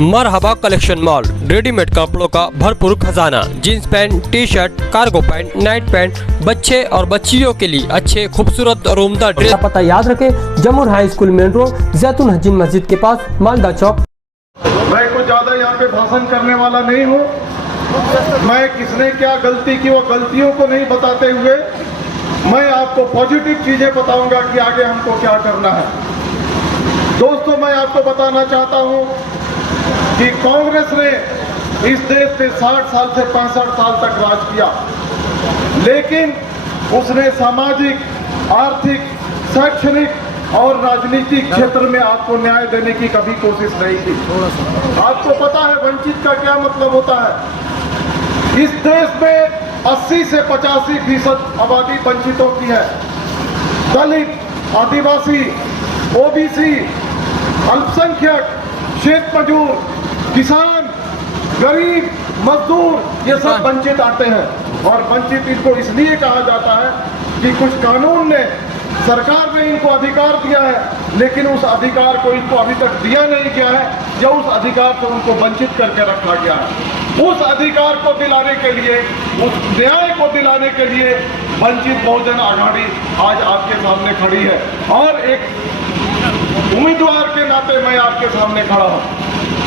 मरहबा collection mall, readymade कपड़ों का भरपूर खजाना, jeans pant, T shirt, cargo pant, night pant, बच्चे और बच्चियों के लिए अच्छे खूबसूरत और उम्दा ड्रेस। पता याद रखे, जमुर हाई स्कूल मेन रोड, जैतून हजीन मस्जिद के पास, मालदा चौक। मैं कुछ ज्यादा यहाँ पे भाषण करने वाला नहीं हूँ। मैं किसने क्या गलती की वो गलतियों को नहीं बताते हुए मैं आपको पॉजिटिव चीजें बताऊंगा कि आगे हमको क्या करना है। दोस्तों, मैं आपको बताना चाहता हूँ कि कांग्रेस ने इस देश पे 60 साल से 65 साल तक राज किया, लेकिन उसने सामाजिक, आर्थिक, शैक्षणिक और राजनीतिक क्षेत्र में आपको न्याय देने की कभी कोशिश नहीं की। आपको पता है वंचित का क्या मतलब होता है। इस देश में 80 से 85% आबादी वंचितों की है। दलित, आदिवासी, ओबीसी, अल्पसंख्यक, खेत मजदूर, किसान, गरीब, मजदूर, ये सब वंचित आते हैं। और वंचित इनको इसलिए कहा जाता है कि कुछ कानून ने, सरकार ने इनको अधिकार दिया है, लेकिन उस अधिकार को इनको अभी तक दिया नहीं गया है, या उस अधिकार से उनको वंचित करके रखा गया है। उस अधिकार को दिलाने के लिए, उस न्याय को दिलाने के लिए वंचित बहुजन आघाड़ी आज आपके सामने खड़ी है। और एक उम्मीदवार के नाते मैं आपके सामने खड़ा हूं।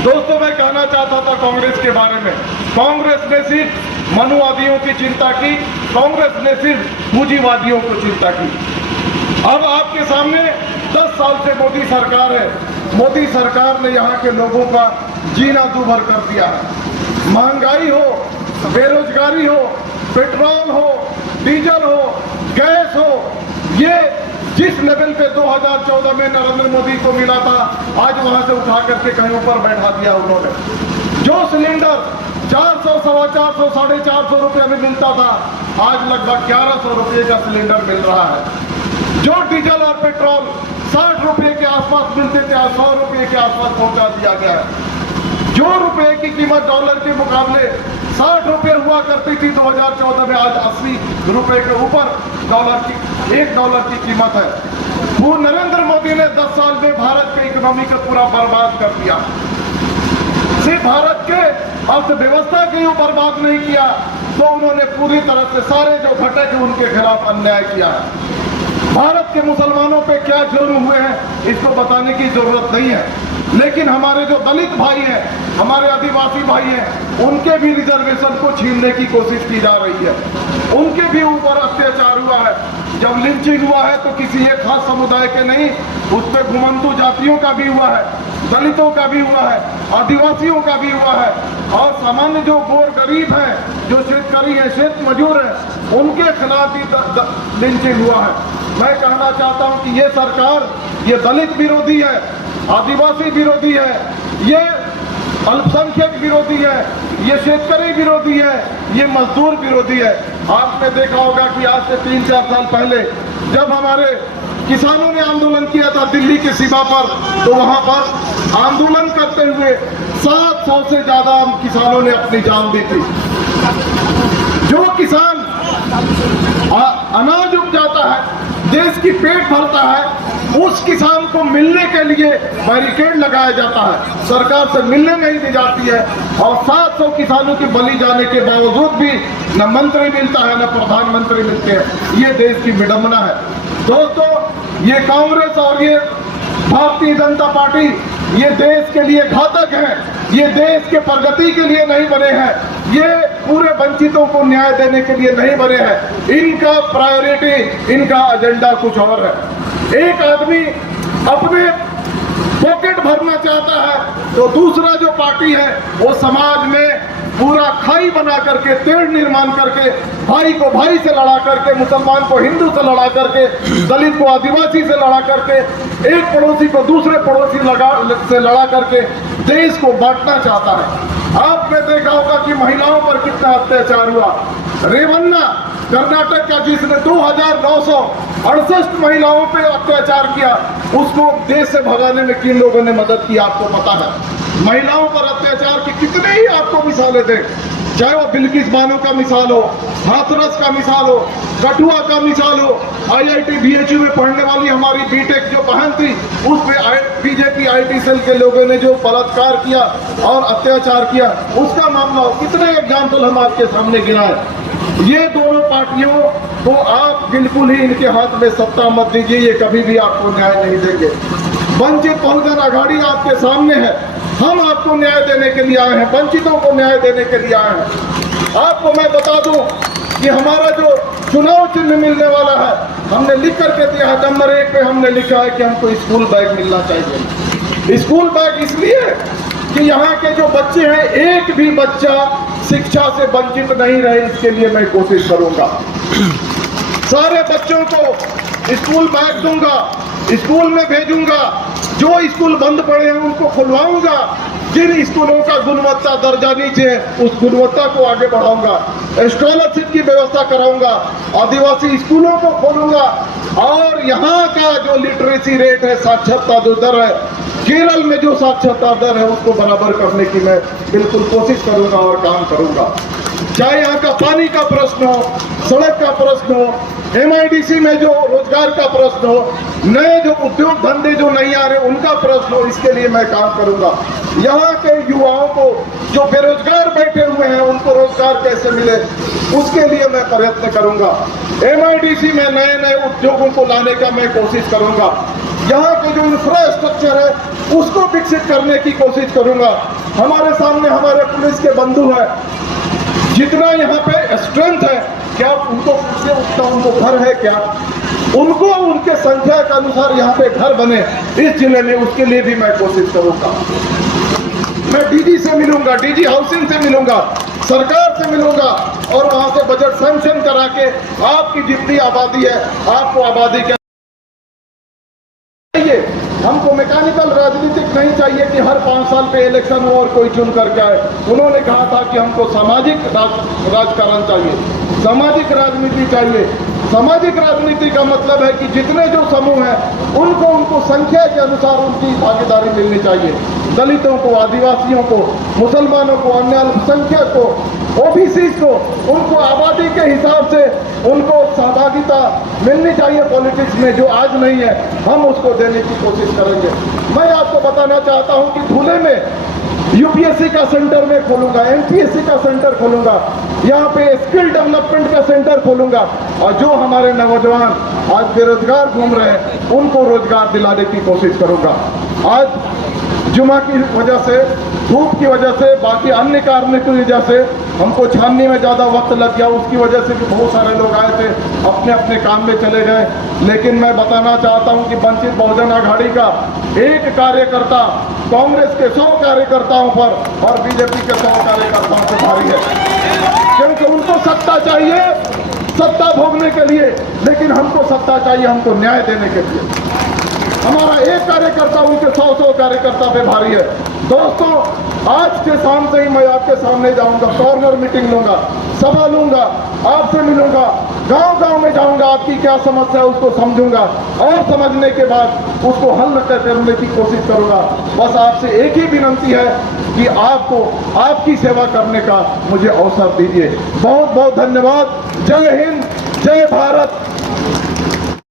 दोस्तों, मैं कहना चाहता था कांग्रेस के बारे में, कांग्रेस ने सिर्फ मनुवादियों की चिंता की, कांग्रेस ने सिर्फ पूंजीवादियों को चिंता की। अब आपके सामने 10 साल से मोदी सरकार है। मोदी सरकार ने यहाँ के लोगों का जीना दूभर कर दिया है। महंगाई हो, बेरोजगारी हो, पेट्रोल हो, डीजल हो, गैस हो, ये जिस लेवल पे 2014 में नरेंद्र मोदी को मिला था, आज वहां से उठा करके कहीं ऊपर बैठा दिया उन्होंने। जो सिलेंडर 400, 450, 450 रुपये में मिलता था, आज लगभग 1100 रुपये का सिलेंडर मिल रहा है। जो डीजल और पेट्रोल 60 रुपये के आसपास मिलते थे, आज 100 रुपये के आसपास पहुंचा दिया गया है। जो रुपए की कीमत डॉलर के मुकाबले 60 रुपये हुआ करती थी 2014 में, आज 80 रुपये के ऊपर $1 की कीमत है। वो नरेंद्र मोदी ने 10 साल में भारत के इकोनॉमी को पूरा बर्बाद कर दिया। सिर्फ भारत के अर्थव्यवस्था के ऊपर बर्बाद नहीं किया, तो उन्होंने पूरी तरह से सारे जो घटक है उनके खिलाफ अन्याय किया है। भारत के मुसलमानों पे क्या जुर्म हुए हैं इसको बताने की जरूरत नहीं है, लेकिन हमारे जो दलित भाई हैं, हमारे आदिवासी भाई हैं, उनके भी रिजर्वेशन को छीनने की कोशिश की जा रही है। उनके भी ऊपर अत्याचार हुआ है। जब लिंचिंग हुआ है तो किसी एक खास समुदाय के नहीं, उस पर घुमंतु जातियों का भी हुआ है, दलितों का भी हुआ है, आदिवासियों का भी हुआ है, और सामान्य जो गोर गरीब हैं, जो शेतकारी हैं, खेत मजदूर हैं, उनके खिलाफ भी लिंचिंग हुआ है। मैं कहना चाहता हूं कि ये सरकार, ये दलित विरोधी है, आदिवासी विरोधी है, ये अल्पसंख्यक विरोधी है, ये शेतकारी विरोधी है, ये मजदूर विरोधी है। आपने देखा होगा कि आज से 3-4 साल पहले जब हमारे किसानों ने आंदोलन किया था दिल्ली के सीमा पर, तो वहां पर आंदोलन करते हुए 700 से ज्यादा किसानों ने अपनी जान दी थी। जो किसान अनाज उपजाता है, देश की पेट भरता है, उस किसान को मिलने के लिए बैरिकेड लगाया जाता है, सरकार से मिलने नहीं दी जाती है। और 700 किसानों की बलि जाने के बावजूद भी न मंत्री मिलता है, न प्रधानमंत्री मिलते हैं। ये देश की विडंबना है। दोस्तों, ये कांग्रेस और ये भारतीय जनता पार्टी ये देश के लिए घातक है, ये देश के प्रगति के लिए नहीं बने हैं, ये पूरे वंचितों को न्याय देने के लिए नहीं बने हैं। इनका प्रायोरिटी, इनका एजेंडा कुछ और है। एक आदमी अपने पॉकेट भरना चाहता है, तो दूसरा जो पार्टी है वो समाज में पूरा खाई बना करके, तेड़ निर्माण करके, भाई को भाई से लड़ा करके, मुसलमान को हिंदू से लड़ा करके, दलित को आदिवासी से लड़ा करके, एक पड़ोसी को दूसरे पड़ोसी से लड़ा करके देश को बांटना चाहता है। आपने देखा होगा कि महिलाओं पर कितना अत्याचार हुआ। रेवन्ना कर्नाटक का, जिसने 2968 महिलाओं पे अत्याचार किया, उसको देश से भगाने में किन लोगों ने मदद की आपको पता है। महिलाओं पर अत्याचार की कितने ही आपको मिसालें दें। चाहे वो बिल्किस बानो का मिसाल हो, हाथरस का मिसाल हो, कठुआ का मिसाल हो, IIT BHU में पढ़ने वाली हमारी बीटेक जो बहन थी, उस पे बीजेपी IT सेल के लोगों ने जो बलात्कार किया और अत्याचार किया, उसका मामला हो। कितने एग्जाम्पल हम आपके सामने गिनाए। ये दोनों पार्टियों को आप बिल्कुल ही इनके हाथ में सत्ता मत दीजिए, ये कभी भी आपको न्याय नहीं देंगे। वंचित बहुजन आघाड़ी आपके सामने है, हम आपको न्याय देने के लिए आए हैं, वंचितों को न्याय देने के लिए आए हैं। आपको मैं बता दूं कि हमारा जो चुनाव चिन्ह मिलने वाला है, हमने लिख करके दिया है, नंबर 1 पे हमने लिखा है कि हमको स्कूल बैग मिलना चाहिए। स्कूल बैग इसलिए कि यहाँ के जो बच्चे हैं, एक भी बच्चा शिक्षा से वंचित नहीं रहे, इसके लिए मैं कोशिश करूंगा। सारे बच्चों को स्कूल बैग दूंगा, स्कूल में भेजूंगा, जो स्कूल बंद पड़े हैं उनको खुलवाऊंगा, जिन स्कूलों का गुणवत्ता दर्जा नीचे है उस गुणवत्ता को आगे बढ़ाऊंगा, स्कॉलरशिप की व्यवस्था कराऊंगा, आदिवासी स्कूलों को खोलूंगा, और यहाँ का जो लिटरेसी रेट है, साक्षरता जो दर है, केरल में जो साक्षरता दर है, उसको बराबर करने की मैं बिल्कुल कोशिश करूंगा और काम करूंगा। चाहे यहाँ का पानी का प्रश्न हो, सड़क का प्रश्न हो, MIDC में जो रोजगार का प्रश्न हो, नए जो उद्योग धंधे जो नहीं आ रहे उनका प्रश्न हो, इसके लिए मैं काम करूंगा। यहाँ के युवाओं को जो बेरोजगार बैठे हुए हैं उनको रोजगार कैसे मिले, उसके लिए मैं प्रयत्न करूंगा। MIDC में नए नए उद्योगों को लाने का मैं कोशिश करूंगा। यहाँ के जो इंफ्रास्ट्रक्चर है उसको विकसित करने की कोशिश करूंगा। हमारे सामने हमारे पुलिस के बंधु है, जितना यहाँ पे स्ट्रेंथ है, क्या उनको पूछे उतना उनको घर है क्या, उनको उनके संख्या के अनुसार यहाँ पे घर बने इस जिले में, उसके लिए भी मैं कोशिश करूंगा। मैं DG से मिलूंगा, DG हाउसिंग से मिलूंगा, सरकार से मिलूंगा और वहां से बजट सैंक्शन करा के आपकी जितनी आबादी है आपको आबादी के हमको मैकेनिकल राजनीतिक नहीं चाहिए कि हर 5 साल पे इलेक्शन हो और कोई चुन करके आए। उन्होंने कहा था कि हमको सामाजिक राजकारण चाहिए, सामाजिक राजनीति चाहिए। सामाजिक राजनीति का मतलब है कि जितने जो समूह हैं उनको संख्या के अनुसार उनकी भागीदारी मिलनी चाहिए। दलितों को, आदिवासियों को, मुसलमानों को, अन्य अल्पसंख्यक को, OBC को, उनको आबादी के हिसाब से उनको सहभागिता मिलनी चाहिए पॉलिटिक्स में, जो आज नहीं है, हम उसको देने की कोशिश करेंगे। मैं आपको बताना चाहता हूं कि धुले में UPSC का सेंटर में खोलूंगा, MPSC का सेंटर खोलूंगा, यहाँ पे स्किल डेवलपमेंट का सेंटर खोलूंगा, और जो हमारे नौजवान आज बेरोजगार घूम रहे हैं उनको रोजगार दिलाने की कोशिश करूंगा। आज जुमा की वजह से, धूप की वजह से, बाकी अन्य कारणों की वजह से हमको छानने में ज़्यादा वक्त लग गया, उसकी वजह से भी बहुत सारे लोग आए थे, अपने अपने काम में चले गए। लेकिन मैं बताना चाहता हूं कि वंचित बहुजन आघाड़ी का एक कार्यकर्ता कांग्रेस के 100 कार्यकर्ताओं पर और बीजेपी के 100 कार्यकर्ताओं से भारी है, क्योंकि उनको सत्ता चाहिए, सत्ता भोगने के लिए, लेकिन हमको सत्ता चाहिए हमको न्याय देने के लिए। हमारा एक कार्यकर्ता उनके 100 कार्यकर्ता पे भारी है। दोस्तों, आज के शाम से ही मैं आपके सामने जाऊंगा, कॉर्नर मीटिंग लूंगा, सभा लूंगा, आपसे मिलूंगा, गांव गांव में जाऊंगा, आपकी क्या समस्या है उसको समझूंगा और समझने के बाद उसको हल करने की कोशिश करूंगा। बस आपसे एक ही विनंती है कि आपको आपकी सेवा करने का मुझे अवसर दीजिए। बहुत बहुत धन्यवाद। जय हिंद, जय भारत।